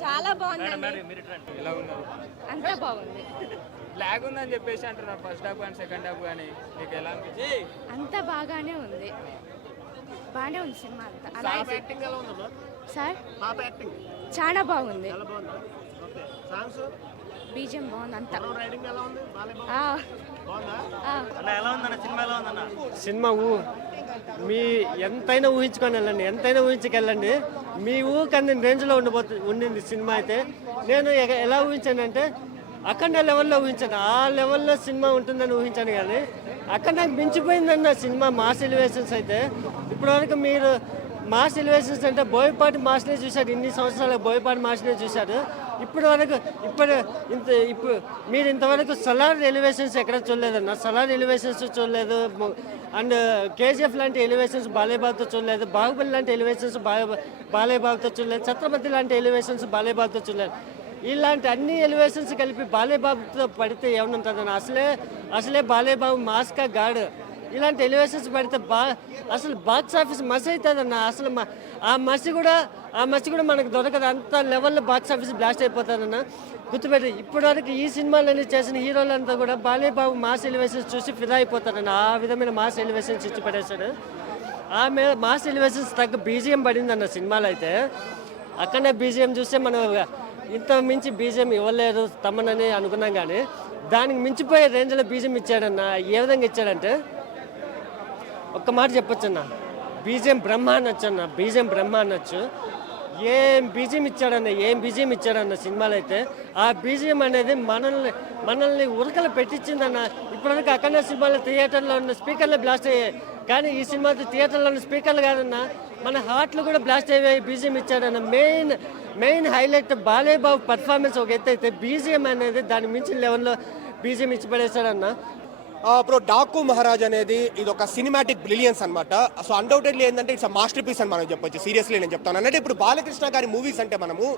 చాలా బాగుందండి. ఎలా ఉన్నారు? అంతా బాగుంది. లాగ్ ఉందని చెప్పేసి అంటున్నారు ఫస్ట్ హాఫ్ కానీ సెకండ్ హాఫ్ కానీ. మీకు ఎలా అనిపించింది? అంతా బాగానే ఉంది. బాగానే ఉంది సినిమా అంతా. పాప యాక్టింగ్ ఎలా ఉందమ్మా? సార్ పాప యాక్టింగ్ చాలా బాగుంది. చాలా బాగుందా? ఓకే. సాంగ్స్ బీజియం బాగుంది అంతా. రైడింగ్ ఎలా ఉంది? బాగుందా? ఎలా ఉందన్న సినిమా? ఎలా ఉందన్న సినిమా మీ ఎంతైనా ఊహించుకొని వెళ్ళండి, ఎంతైనా ఊహించుకెళ్ళండి. మీ ఊకంది రేంజ్లో ఉండింది సినిమా అయితే. నేను ఎలా ఊహించానంటే అఖండ లెవెల్లో ఊహించాను. ఆ లెవెల్లో సినిమా ఉంటుందని ఊహించాను, కానీ అక్కడ నాకు మించిపోయిందన్న సినిమా మాస్ ఎలివేషన్స్ అయితే. ఇప్పటివరకు మీరు మాస్ ఎలివేషన్స్ అంటే బోయపాటి మాస్నే చూశారు, ఇన్ని సంవత్సరాలు బోయపాటి మాస్నే చూశారు. ఇప్పుడు మీరు ఇంతవరకు సలార్ ఎలివేషన్స్ ఎక్కడ చూడలేదన్న. సలార్ ఎలివేషన్స్ చూడలేదు, అండ్ కేజీఎఫ్ లాంటి ఎలివేషన్స్ బాలేబాబుతో చూడలేదు, బాహుబలి లాంటి ఎలివేషన్స్ బాలేబాబుతో చూడలేదు, ఛత్రపతి లాంటి ఎలివేషన్స్ బాలేబాబుతో చూడలేదు. ఇలాంటి అన్ని ఎలివేషన్స్ కలిపి బాలేబాబుతో పడితే ఏమనుంటుందన్న. అసలే బాలేబాబు మాస్కా గాడ్. ఇలాంటి ఎలివేషన్స్ పడితే అసలు బాక్స్ ఆఫీస్ మసి అవుతుందన్న. అసలు ఆ మసి కూడా మనకు దొరకదు. అంత లెవెల్లో బాక్స్ ఆఫీస్ బ్లాస్ట్ అయిపోతుందన్న. గుర్తుపెట్టి ఇప్పటివరకు ఈ సినిమాలని చేసిన హీరోలంతా కూడా బాలేబాబు మాస్ ఎలివేషన్స్ చూసి ఫిదా అయిపోతారన్న. ఆ విధమైన మాస్ ఎలివేషన్స్ ఇచ్చి పడేశాడు. ఆమె మాస్ ఎలివేషన్స్ తగ్గ బీజిఎం పడిందన్న సినిమాలో అయితే. అక్కడనే బీజిఎం చూస్తే మనం ఇంత మించి బీజిఎం ఇవ్వలేదు తమ్మనని అనుకున్నాం, కానీ దానికి మించిపోయే రేంజ్లో బీజిఎం ఇచ్చాడన్న. ఏ విధంగా ఇచ్చాడంటే ఒక్క మాట చెప్పొచ్చు అన్న, బీజిఎం బ్రహ్మ అనొచ్చు అన్న. బీజిఎం బ్రహ్మ అనొచ్చు. ఏం బీజిఎం ఇచ్చాడన్న సినిమాలో అయితే. ఆ బీజిఎం అనేది మనల్ని ఉరకలు పెట్టించిందన్న. ఇప్పటివరకు అక్కడ సినిమాలో థియేటర్లో ఉన్న స్పీకర్లు బ్లాస్ట్ అయ్యాయి, కానీ ఈ సినిమాతో థియేటర్లో ఉన్న స్పీకర్లు కాదన్న, మన హార్ట్లు కూడా బ్లాస్ట్ అయ్యాయి. బీజిఎం ఇచ్చాడన్న. మెయిన్ హైలైట్ బాలేబాబు పర్ఫార్మెన్స్ ఒక ఎత్తు అయితే, బీజిఎం అనేది దాని మించిన లెవెల్లో బీజిఎం ఇచ్చి పడేశాడన్న. ఇప్పుడు డాకు మహారాజ్ అనేది ఇది ఒక సినిమాటిక్ బ్రిలియన్స్ అనమాట. సో అన్డౌటెడ్లీ ఏంటంటే ఇట్స్ మాస్టర్ పీస్ అని మనం చెప్పొచ్చు. సీరియస్లీ నేను చెప్తాను అంటే ఇప్పుడు బాలకృష్ణ గారి మూవీస్ అంటే మనము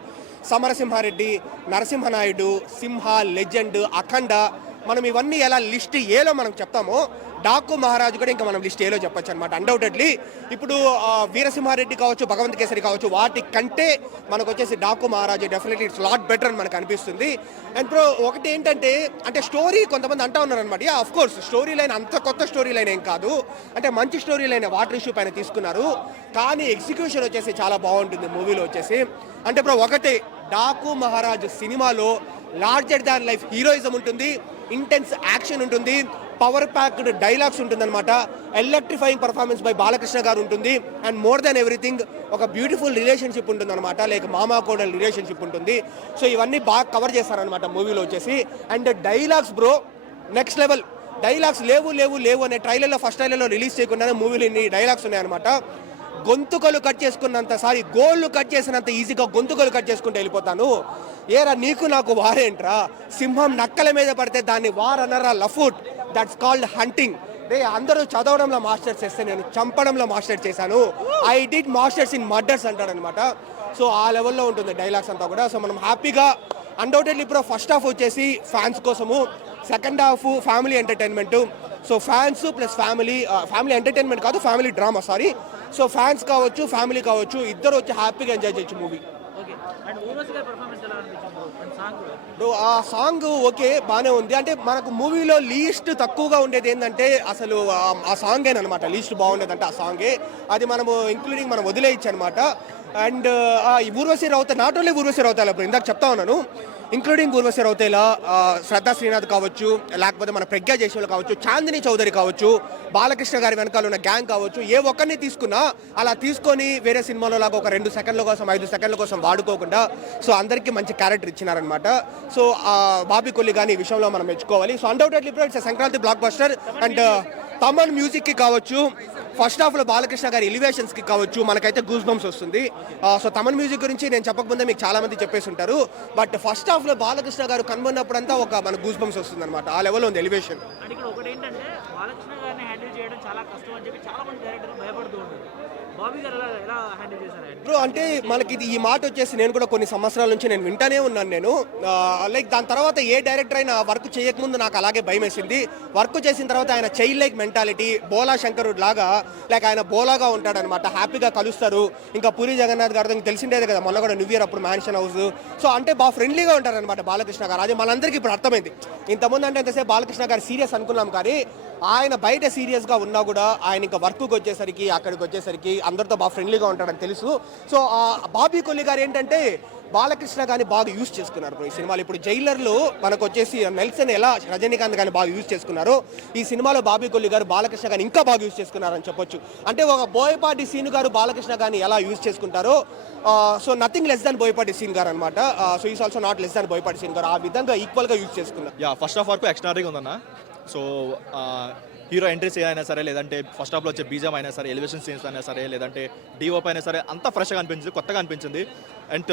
సమరసింహారెడ్డి, నరసింహనాయుడు, సింహ, లెజెండ్, అఖండ, మనం ఇవన్నీ ఎలా లిస్ట్ ఏలో మనం చెప్తామో డాకు మహారాజు కూడా ఇంకా మనం లిస్ట్ ఏలో చెప్పొచ్చు అనమాట. అన్డౌటెడ్లీ ఇప్పుడు వీరసింహారెడ్డి కావచ్చు, భగవంత్ కేసరి కావచ్చు, వాటి కంటే మనకు వచ్చేసి డాకు మహారాజు డెఫినెట్లీ ఇట్స్ లాట్ బెటర్ అని మనకు అనిపిస్తుంది. అండ్ ఇప్పుడు ఒకటి ఏంటంటే అంటే స్టోరీ కొంతమంది అంటా ఉన్నారు అనమాట. అఫ్ కోర్స్ స్టోరీ లైన్ అంత కొత్త స్టోరీ లైన్ ఏం కాదు, అంటే మంచి స్టోరీ లైన్ వాటర్ ఇష్యూ పైన తీసుకున్నారు, కానీ ఎగ్జిక్యూషన్ వచ్చేసి చాలా బాగుంటుంది మూవీలో వచ్చేసి. అంటే ఇప్పుడు ఒకటే డాకు మహారాజు సినిమాలో లార్జర్ దాన్ లైఫ్ హీరోయిజం ఉంటుంది, ఇంటెన్స్ యాక్షన్ ఉంటుంది, పవర్ ప్యాక్డ్ డైలాగ్స్ ఉంటుందన్నమాట, ఎలక్ట్రిఫైయింగ్ పర్ఫార్మెన్స్ బై బాలకృష్ణ గారు ఉంటుంది, అండ్ మోర్ దాన్ ఎవ్రీథింగ్ ఒక బ్యూటిఫుల్ రిలేషన్షిప్ ఉంటుందన్నమాట, లైక్ మామా కోడల్ రిలేషన్షిప్ ఉంటుంది. సో ఇవన్నీ బాగా కవర్ చేస్తారనమాట మూవీలో వచ్చేసి. And dialogues bro next level. Dialogues లేవు అనే ట్రైలర్లో ఫస్ట్ ట్రైలర్లో రిలీజ్ చేయకుండానే మూవీలో ఇన్ని డైలాగ్స్ ఉన్నాయన్నమాట. గొంతుకలు కట్ చేసుకున్నంత గోళ్ళు కట్ చేసినంత ఈజీగా గొంతుకలు కట్ చేసుకుంటూ వెళ్ళిపోతాను. ఏరా నీకు నాకు వారేంట్రా, సింహం నక్కల మీద పడితే దాన్ని వారనరా లఫుట్, దట్స్ కాల్డ్ హంటింగ్. రే అందరూ చదవడంలో మాస్టర్స్ చేస్తే నేను చంపడంలో మాస్టర్ చేశాను, I did masters in murders అంటాడనమాట. సో ఆ లెవెల్లో ఉంటుంది డైలాగ్స్ అంతా కూడా. సో మనం హ్యాపీగా అన్డౌటెడ్లీ ఇప్పుడు ఫస్ట్ హాఫ్ వచ్చేసి ఫ్యాన్స్ కోసము, second half family entertainment. So fans plus family entertainment కాదు, family drama sorry. So fans కావచ్చు, ఫ్యామిలీ కావచ్చు, ఇద్దరు వచ్చి హ్యాపీగా ఎంజాయ్ చేయొచ్చు మూవీ. ఆ సాంగ్ ఓకే బాగానే ఉంది. అంటే మనకు మూవీలో లీస్ట్ తక్కువగా ఉండేది ఏంటంటే అసలు ఆ సాంగే అనమాట. లీస్ట్ బాగుండేది అంటే ఆ సాంగే. అది మనము ఇంక్లూడింగ్ మనం వదిలేయచ్చు అనమాట. And Urvashi Rautela, not only Urvashi Rautela, ఇప్పుడు ఇందాక చెప్తా ఉన్నాను, ఇంక్లూడింగ్ ఊర్వశి రౌతేలా, శ్రద్ధా శ్రీనాథ్ కావచ్చు, లేకపోతే మన ప్రజ్ఞా జైస్వాల్ కావచ్చు, చాందిని చౌదరి కావచ్చు, బాలకృష్ణ గారి వెనకాల ఉన్న గ్యాంగ్ కావచ్చు, ఏ ఒక్కరిని తీసుకున్నా అలా తీసుకొని వేరే సినిమాలో లాగా ఒక 2 సెకండ్ల కోసం 5 సెకండ్ల కోసం వాడుకోకుండా సో అందరికీ మంచి క్యారెక్టర్ ఇచ్చినారనమాట. సో బాబీ కొల్లి కానీ ఈ విషయంలో మనం మెచ్చుకోవాలి. సో అన్డౌటెడ్లీ ఇప్పుడు it's Sankranti block buster. And Thaman మ్యూజిక్కి కావచ్చు, ఫస్ట్ హాఫ్లో బాలకృష్ణ గారి ఎలివేషన్స్కి కావచ్చు, మనకైతే గూస్ బంప్స్ వస్తుంది. సో తమన్ మ్యూజిక్ గురించి నేను చెప్పకముందే మీకు చాలా మంది చెప్పేసి ఉంటారు, బట్ ఫస్ట్ హాఫ్లో బాలకృష్ణ గారు కనుగొన్నప్పుడంతా ఒక మన గూస్ బంప్స్ వస్తుంది అనమాట. ఆ లెవెల్లో ఉంది ఎలివేషన్. ఇక్కడ ఒకటి ఏంటంటే బాలకృష్ణ గారిని హ్యాండిల్ చేయడం చాలా కష్టం అని చెప్పి చాలా మంది డైరెక్టర్లు భయపడుతూ ఉంటారు. బాబీ గారు ఎలా హ్యాండిల్ చేశారు ఆయన? బ్రో అంటే మనకి ఈ మాట వచ్చేసి నేను కూడా కొన్ని సంవత్సరాల నుంచి నేను వింటానే ఉన్నాను. నేను లైక్ దాని తర్వాత ఏ డైరెక్టర్ అయినా వర్క్ చేయకముందు నాకు అలాగే భయం వేసింది. వర్క్ చేసిన తర్వాత ఆయన చైల్డ్ లైక్ మెంటాలిటీ, బోలా శంకరుడు లాగా లైక్ ఆయన బోలాగా ఉంటాడనమాట. హ్యాపీగా కలుస్తారు. ఇంకా పూరి జగన్నాథ్ గారు తెలిసిండేది కదా, మొన్న కూడా న్యూ ఇయర్ అప్పుడు మ్యాన్షన్ హౌస్. సో అంటే బాగా ఫ్రెండ్లీగా ఉంటారనమాట బాలకృష్ణ గారు. అది మనందరికీ ఇప్పుడు అర్థమైంది. ఇంతకుముందు అంటే ఎంతసేపు బాలకృష్ణ గారు సీరియస్ అనుకున్నాం, కానీ ఆయన బయట సీరియస్గా ఉన్నా కూడా ఆయన ఇంకా వర్క్కి వచ్చేసరికి అక్కడికి వచ్చేసరికి అందరితో బాగా ఫ్రెండ్లీగా ఉంటాడని తెలుసు. సో బాబీ కొల్లి గారు ఏంటంటే బాలకృష్ణ గారిని బాగా యూజ్ చేసుకున్నారు ఈ సినిమాలో. ఇప్పుడు జైలర్లో మనకు వచ్చేసి నెల్సన్ ఎలా రజనీకాంత్ గారిని బాగా యూజ్ చేసుకున్నారో, ఈ సినిమాలో బాబీ కొల్లి గారు బాలకృష్ణ గారిని ఇంకా బాగా యూజ్ చేసుకున్నారని చెప్పొచ్చు. అంటే ఒక బోయపాటి సీను గారు బాలకృష్ణ గారిని ఎలా యూజ్ చేసుకుంటారో, so nothing less than Boyapati Seenu గారు అనమాట. So is also not less than Boyapati Seenu గారు. ఆ విధంగా ఈక్వల్గా యూజ్ చేసుకున్నారు. యా, ఫస్ట్ ఆఫ్ వరకు ఎక్స్ట్రాడరీగా ఉందన్న. సో హీరో ఎంట్రీస్ అయినా సరే, లేదంటే ఫస్ట్ హాఫ్లో వచ్చే బీజం అయినా సరే, ఎలివేషన్ సీన్స్ అయినా సరే, లేదంటే డిఓపి అయినా సరే, అంతా ఫ్రెష్గా అనిపించింది, కొత్తగా అనిపించింది. అండ్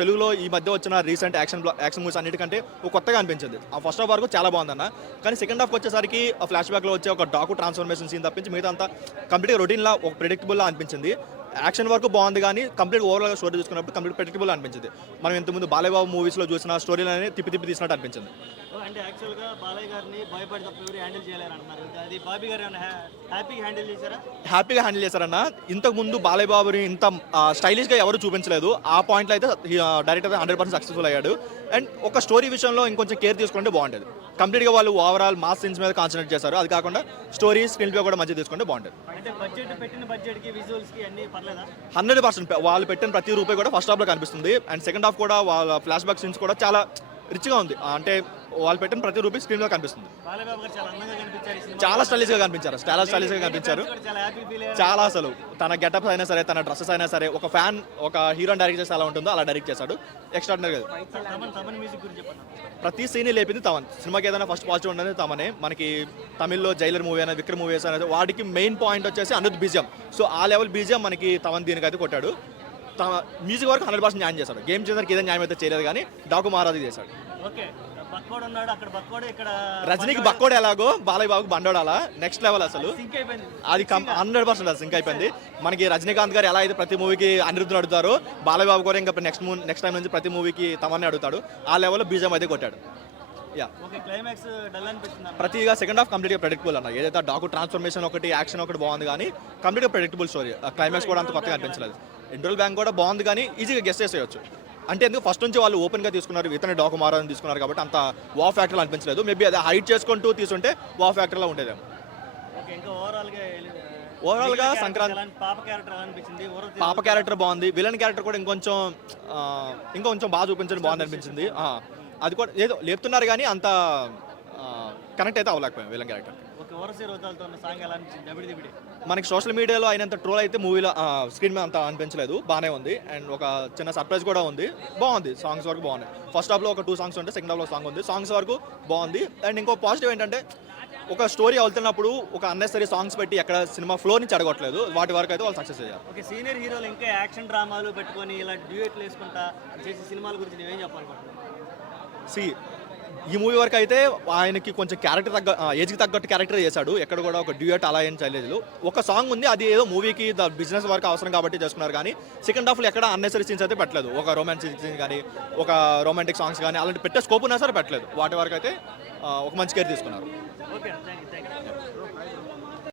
తెలుగులో ఈ మధ్య వచ్చిన రీసెంట్ యాక్షన్ మూవీస్ అన్నిటికంటే ఒక కొత్తగా అనిపించింది. ఆ ఫస్ట్ హాఫ్ వరకు చాలా బాగుందన్న. కానీ సెకండ్ హాఫ్ వచ్చేసరికి ఆ ఫ్లాష్ బ్యాక్లో వచ్చే ఒక డాకు ట్రాన్స్ఫర్మేషన్ సీన్ తప్పించి మిగతా అంతా కంప్లీట్గా రొటీన్లా ఒక ప్రెడిక్టబుల్లా అనిపించింది. యాక్షన్ వరకు బాగుంది, కానీ కంప్లీట్ ఓవరాల్గా స్టోరీ చూసుకున్నప్పుడు కంప్లీట్ ప్రెడిక్టబుల్ అనిపించింది. మనం ఇంతకుముందు బాలయ్యబాబు మూవీస్లో చూసిన స్టోరీలని తిప్పి తీసినట్టు అనిపించింది. అంటే యాక్చువల్గా బాలయ్య గారిని భయపడి తప్ప ఎవరు హ్యాండిల్ చేయలేరు అంటున్నారు. అది బాబీ గారు ఏమైనా హ్యాపీగా హ్యాండిల్ చేశారా? హ్యాపీగా హ్యాండిల్ చేశారన్న. ఇంతకుముందు బాలయ్య బాబుని ఇంత స్టైలిష్గా ఎవరు చూపించలేదు. ఆ పాయింట్లో అయితే డైరెక్టర్ 100% సక్సెస్ఫుల్ అయ్యాడు. అండ్ ఒక స్టోరీ విషయంలో ఇంకొంచెం కేర్ తీసుకుంటే బాగుంటుంది. కంప్లీట్గా వాళ్ళు ఓవరాల్ మాస్ సీన్స్ మీద కాన్సన్ట్రేట్ చేశారు. అది కాకుండా స్టోరీ స్క్రీన్ ప్లే కూడా మంచిగా తీసుకుంటే బాగుంటుంది. అంటే పెట్టిన బడ్జెట్కి విజువల్స్కి అన్ని పర్లేదా? 100% వాళ్ళు పెట్టిన ప్రతి రూపాయి కూడా ఫస్ట్ హాఫ్లో కనిపిస్తుంది. అండ్ సెకండ్ హాఫ్ కూడా వాళ్ళ ఫ్లాష్ బ్యాక్ సీన్స్ కూడా చాలా రిచ్గా ఉంది. అంటే వాళ్ళు పెట్టిన ప్రతి రూపాయి స్క్రీన్లో కనిపిస్తుంది. బాలయ్యబాబు గారు చాలా అందంగా కనిపించారు, చాలా స్టైలిష్గా కనిపించారు. స్టైలిష్గా కనిపించారు. చాలా హ్యాపీ ఫీల్ అయ్యారు. చాలా అసలు తన గెటప్స్ అయినా సరే, తన డ్రెస్సెస్ అయినా సరే, ఒక ఫ్యాన్ ఒక హీరోని డైరెక్ట్ చేస్తే ఎలా ఉంటుందో అలా డైరెక్ట్ చేశాడు. ఎక్స్ట్రాడినరీ. తమన్ మ్యూజిక్ గురించి చెప్పండి. ప్రతి సీన్ లేపింది తమన్. సినిమాకి ఏదైనా ఫస్ట్ పాజిటివ్ ఉండేది తమనే. మనకి తమిళ్లో జైలర్ మూవీ అనేది, విక్రమ్ మూవీస్ అనేది, వాటికి మెయిన్ పాయింట్ వచ్చేసి అనిరుద్ బీజియం. సో ఆ లెవెల్ బీజియం మనకి తమన్ దీనికైతే కొట్టాడు. మ్యూజిక్ వరకు 100% న్యాయం చేశాడు. గేమ్ చేసరికి ఏదైనా న్యాయం అయితే చేయలేదు, కానీ డాకు మహారాజు చేశాడు. ఓకే, బక్కోడు ఉన్నాడు అక్కడ, బక్కోడు ఇక్కడ. రజనీకి బక్కోడు ఎలాగో బాలయ్య బాబుకి బండోడు అలా నెక్స్ట్ లెవెల్ అసలు. సింక్ అయిపోయింది అది 100% సింక్ అయిపోయింది. మనకి రజనీకాంత్ గారు ఎలా అయితే ప్రతి మూవీకి అనిరుద్ధుని అడుగుతారో, బాలయ్య బాబు కూడా ఇంకా నెక్స్ట్ టైం నుంచి ప్రతి మూవీకి తమన్ని అడుగుతాడు. ఆ లెవెల్లో బీజం అయితే కొట్టాడు. Yeah, okay. క్లైమాక్స్ డల్ అనిపిస్తుంది. ప్రతిగా సెకండ్ హాఫ్ కంప్లీట్గా ప్రెడిక్టబుల్ అన్న. ఏదైతే డాకు ట్రాన్స్ఫర్మేషన్ ఒకటి, యాక్షన్ ఒకటి బాగుంది, కానీ కంప్లీట్గా ప్రెడిక్టబుల్ స్టోరీ. క్లైమాక్స్ కూడా అంత కొత్తగా అనిపించలేదు. ఇంటర్వల్ బ్యాంక్ కూడా బాగుంది, కానీ ఈజీగా గెస్ చేసేయచ్చు. అంటే ఎందుకు ఫస్ట్ నుంచి వాళ్ళు ఓపెన్గా తీసుకున్నారు, ఇతనే డాకు మారాలని తీసుకున్నారు కాబట్టి అంత వా ఫ్యాక్టర్లో అనిపించలేదు. మేబీ అది హైట్ చేసుకుంటూ తీసుంటే వా ఫ్యాక్టర్లో ఉండేదేమో. ఓకే, ఇంకా ఓవరాల్గా సంక్రాంతి పాప క్యారెక్టర్ ఎలా అనిపించింది? పాప క్యారెక్టర్ బాగుంది. విలన్ క్యారెక్టర్ కూడా ఇంకొంచెం బాగా చూపించడం బాగుంది అనిపించింది. అది కూడా ఏదో లేపుతున్నారు, కానీ అంత కనెక్ట్ అయితే అవ్వలేకపోయాం విలన్ క్యారెక్టర్. ఓకే, ఓరసి రోజాలతో ఉన్న సాంగ్ ఎలా అనిపించింది? దబిడి మనకి సోషల్ మీడియాలో అయినంత ట్రోల్ అయితే మూవీలో స్క్రీన్ మీద అంత అనిపించలేదు. బాగానే ఉంది. అండ్ ఒక చిన్న సర్ప్రైజ్ కూడా ఉంది. బాగుంది. సాంగ్స్ వరకు బాగున్నాయి. ఫస్ట్ హాఫ్లో ఒక 2 సాంగ్స్ ఉంటే సెకండ్ హాఫ్లో సాంగ్ ఉంది. సాంగ్స్ వరకు బాగుంది. అండ్ ఇంకో పాజిటివ్ ఏంటంటే, ఒక స్టోరీ వెళ్తున్నప్పుడు ఒక అన్నెసరీ సాంగ్స్ పెట్టి ఎక్కడ సినిమా ఫ్లో నుంచి అడగట్లేదు. వాటి వరకు అయితే వాళ్ళు సక్సెస్ అయ్యారు. ఓకే, సీనియర్ హీరోలు ఇంకా యాక్షన్ డ్రామాలు పెట్టుకొని ఇలా డ్యూయెట్లు వేసుకుంటా చేసే సినిమాల గురించి నేనేం చెప్పాలనుకుంటున్నాను? ఈ మూవీ వరకు అయితే ఆయనకి కొంచెం క్యారెక్టర్ ఏజ్కి తగ్గట్టు క్యారెక్టర్ చేశాడు. ఎక్కడ కూడా ఒక డ్యూయట్ అలా ఏం చేయలేదు. ఒక సాంగ్ ఉంది, అది ఏదో మూవీకి బిజినెస్ వరకు అవసరం కాబట్టి చేసుకున్నారు, కానీ సెకండ్ హాఫ్లో ఎక్కడ అన్నెసరీ సీన్స్ అయితే పెట్టలేదు. ఒక రొమాంటిక్ సీన్స్ కానీ, ఒక రొమాంటిక్ సాంగ్స్ కానీ అలాంటి పెట్టే స్కోప్ ఉన్నా సరే పెట్టలేదు. వాటి వరకు అయితే ఒక మంచి కేర్ తీసుకున్నారు. Okay, thank you.